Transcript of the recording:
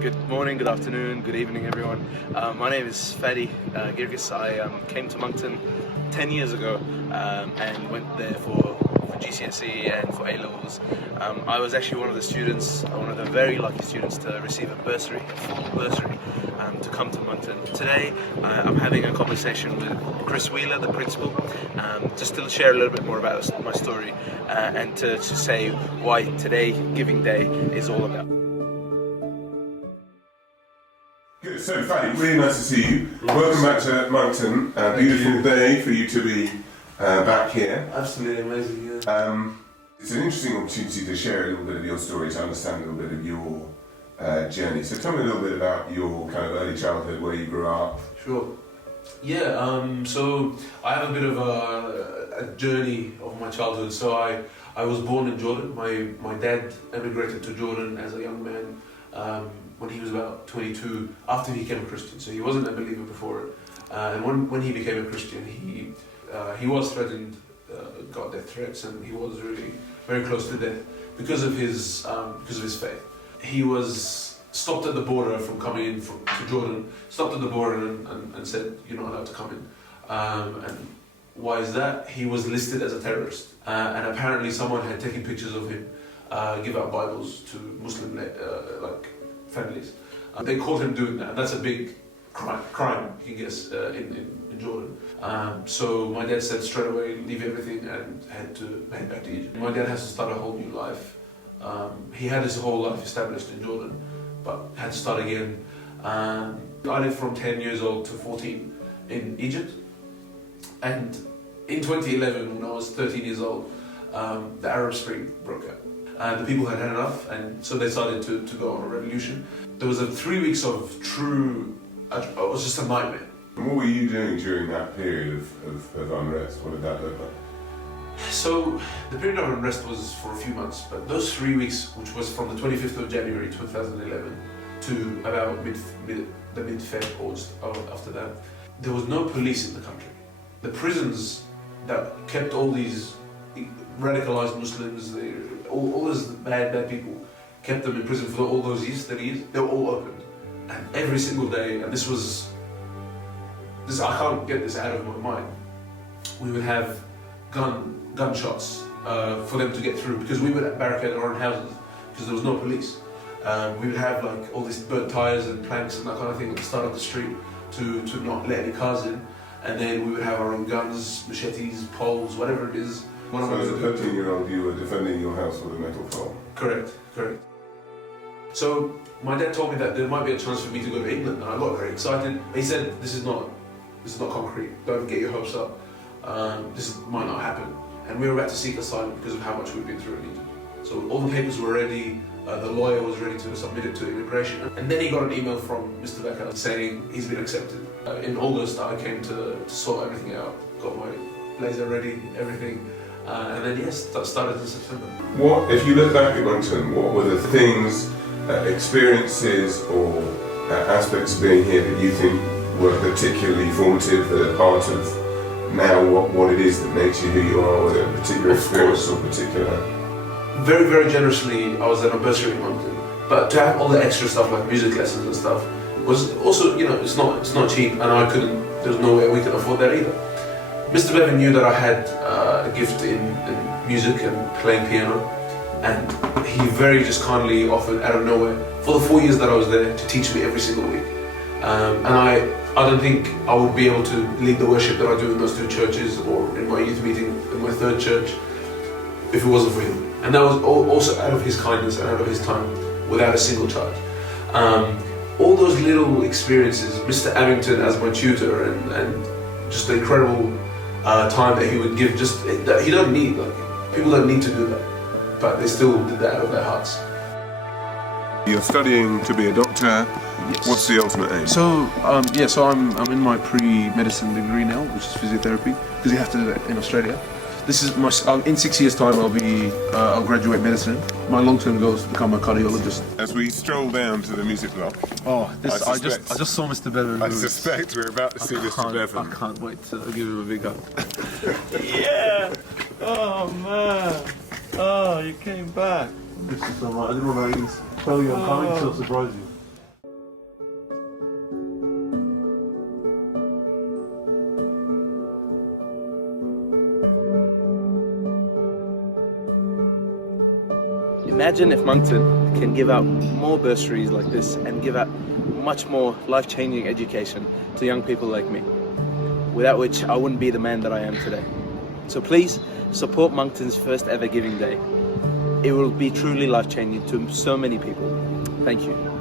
Good morning, good afternoon, good evening, everyone. My name is Fadi Girgis. I came to Monkton 10 years ago and went there for GCSE and for A-levels. I was actually one of the students, one of the very lucky students to receive a bursary, a full bursary, to come to Monkton. Today, I'm having a conversation with Chris Wheeler, the principal, just to share a little bit more about my story and to say why today, Giving Day, is all about. Good. So, Fanny, really nice to see you. Welcome back to Monkton. Beautiful day for you to be back here. Absolutely amazing, yeah. It's an interesting opportunity to share a little bit of your story, to understand a little bit of your journey. So tell me a little bit about your kind of early childhood, where you grew up. Sure. Yeah, so I have a bit of a journey of my childhood. So I was born in Jordan. My dad emigrated to Jordan as a young man when he was about 22, after he became a Christian. So he wasn't a believer before it. And when he became a Christian, he was threatened, got death threats, and he was really very close to death because of his faith. He was stopped at the border from coming in to Jordan, stopped at the border and said, "You're not allowed to come in." And why is that? He was listed as a terrorist. And apparently someone had taken pictures of him, give out Bibles to Muslim families. They caught him doing that. That's a big crime, you can guess, in Jordan. So my dad said straight away, leave everything and head back to Egypt. My dad has to start a whole new life. He had his whole life established in Jordan, but had to start again. I lived from 10 years old to 14 in Egypt. And in 2011, when I was 13 years old, the Arab Spring broke out. The people had had enough, and so they decided to go on a revolution. There was 3 weeks of true, it was just a nightmare. And what were you doing during that period of unrest? What did that look like? So the period of unrest was for a few months, but those 3 weeks, which was from the 25th of January 2011 to about the mid-Feb or just after that, there was no police in the country. The prisons that kept all these radicalized Muslims, all those bad people, kept them in prison for all those years, 30 years, they were all opened. And every single day, and this I can't get this out of my mind, we would have gunshots for them to get through, because we would barricade our own houses because there was no police. We would have like all these burnt tires and planks and that kind of thing at the start of the street to not let any cars in, and then we would have our own guns, machetes, poles, whatever it is. So as a 13-year-old, you were defending your house with a metal pole? Correct. So my dad told me that there might be a chance for me to go to England, and I got very excited. He said, this is not concrete, don't get your hopes up, this might not happen. And we were about to seek asylum because of how much we'd been through in Egypt. So all the papers were ready, the lawyer was ready to submit it to immigration. And then he got an email from Mr. Becker saying he's been accepted. In August I came to sort everything out, got my blazer ready, everything. And then yes, that started in September. What, if you look back at Monkton, what were the things, experiences or aspects of being here that you think were particularly formative, that are part of now what it is that makes you who you are, whether a particular experience or particular? Very, very generously, I was at a bursary in Monkton. But to have all the extra stuff like music lessons and stuff was also, it's not cheap, and there was no way we could afford that either. Mr. Bevan knew that I had a gift in music and playing piano, and he very just kindly offered out of nowhere for the 4 years that I was there to teach me every single week. And I don't think I would be able to lead the worship that I do in those two churches or in my youth meeting in my third church if it wasn't for him. And that was also out of his kindness and out of his time, without a single charge. All those little experiences, Mr. Abington as my tutor, and just the incredible time that he would give, he don't need, people don't need to do that, but they still did that out of their hearts. You're studying to be a doctor. Yes. What's the ultimate aim? So I'm in my pre-medicine degree now, which is physiotherapy, because you have to do that in Australia. This is in 6 years' time I'll graduate medicine. My long-term goal is to become a cardiologist. As we stroll down to the music block, I just saw Mr. Bevan. I suspect we're about to see Mr. Bevan. I can't wait to give him a big hug. Yeah! Oh man! Oh, you came back. This is so much. I didn't want to tell you I'm coming, so surprise you. Imagine if Monkton can give out more bursaries like this and give out much more life-changing education to young people like me, without which I wouldn't be the man that I am today. So please support Monkton's first ever Giving Day. It will be truly life-changing to so many people. Thank you.